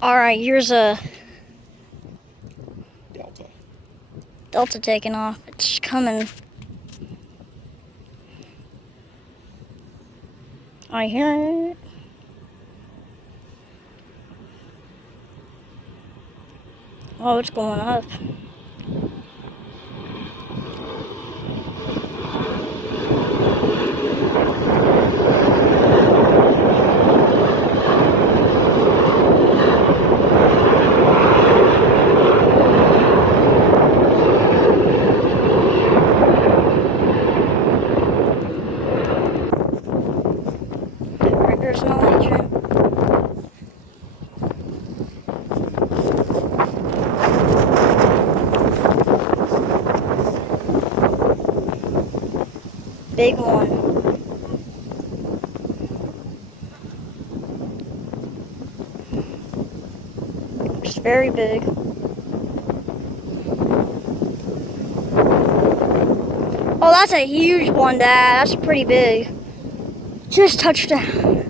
Alright, here's a Delta. Delta taking off. It's coming. I hear it. Oh, it's going up. Right, there's no engine. Big one. It's very big. Oh, that's a huge one, Dad. That's pretty big. Just touched down.